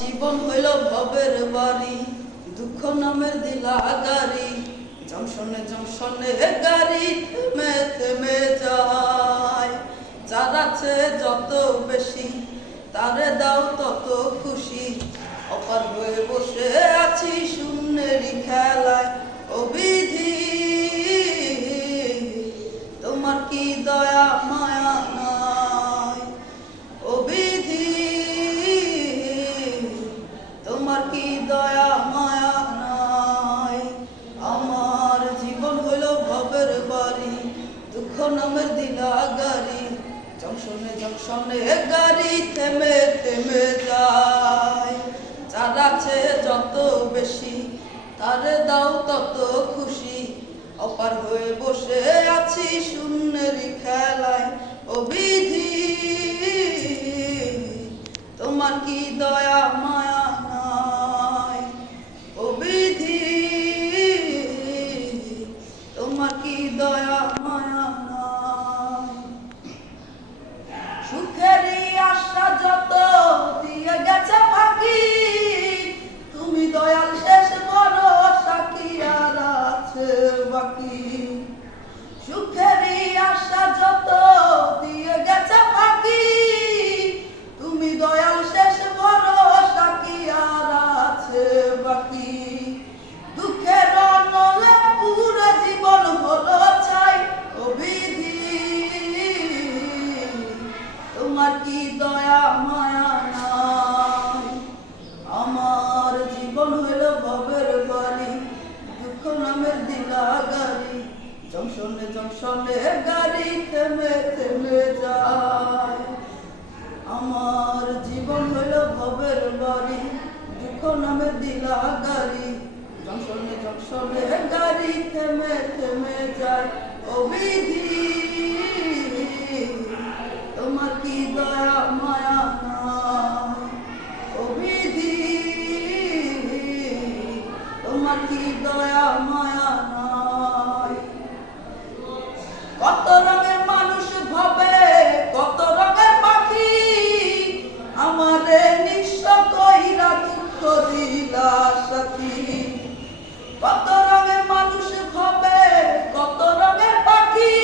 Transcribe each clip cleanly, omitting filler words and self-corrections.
জীবন হইল ভবের বাড়ি, দুঃখ নামের দিলা গাড়ি, জংশনে জংশনে গাড়ি থেমে থেমে যায়। যার আছে যত বেশি তারে দাও তত খুশি, অপার হয়ে বসে আছি শূন্যেরই খেলায়। ও বিধি তোমার কি দয়া মায়া নাই, ও বিধি তোমার কি দয়া মায়া নাই। আমার জীবন হইল ভবের বাড়ি, দুঃখ নামের দিলা গাড়ি, জংশনে জংশনে গাড়ি থেমে থেমে যায়। যার আছে যত বেশি তারে দাও তত খুশি, অপার হয়ে বসে আছি শূন্যেরই খেলায়। ও বিধি তোমার কি দয়া মায়া নাই, ও বিধি তোমার কি দয়া মায়া নাই। সুখেরই আশা যত দিয়ে গেছে ফাঁকি, তুমি দয়াল শেষ ভরসা কি আর আছে বাকি। সুখেরই আশা যত দিয়ে গেছে ফাঁকি, তুমি দয়াল শেষ ভরসা কি আর আছে বাকি। দুঃখের নলে পুরো জীবন হলো চাই, ও বিধি তোমার কি দয়া মায়া নাই। আমার জীবন হইল ভবের বাড়ি, দুঃখ নামের দিলা গাড়ি, জংশনে জংশনে গাড়ি থেমে থেমে যায়। আমার জীবন হইল ভবের বাড়ি, দুঃখ নামের দিলা গাড়ি, জংশনে জংশনে গাড়ি থেমে থেমে যায়। ও বিধি তোমার কি দয়া মায়া নাই, ও বিধি তোমার কি দয়া মায়া নাই। কত রঙের মানুষ ভাবে কত রঙের পাখি, আমারে নিঃস্ব কইরা দুঃখ দিলা সাথী। কত রঙের মানুষ ভাবে কত রঙের পাখি,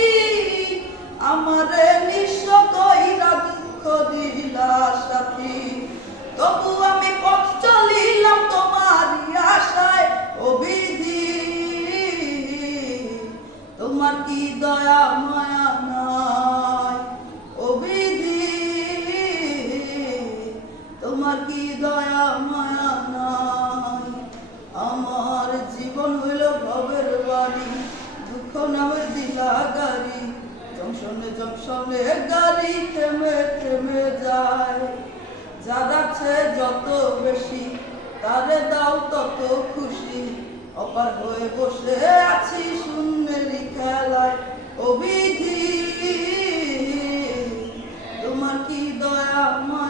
আমারে নিঃস্ব কইরা দুঃখ দিলা সাথী। তবু আমি পথ চলিলাম তোমারই আশায়, ও বিধি তোমার কি দয়া মায়া নাই, ও বিধি তোমার কি দয়া মায়া নাই। আমার জীবন হইল ভবের বাড়ি, দুঃখ নামের দিলা গাড়ি, জংশনে জংশনে গাড়ি থেমে থেমে যায়। যার আছে যত বেশি তারে দাও তত খুশি, অপার হয়ে বসে আছি শূন্যেরই খেলায়। ও বিধি তোমার কি দয়া মায়া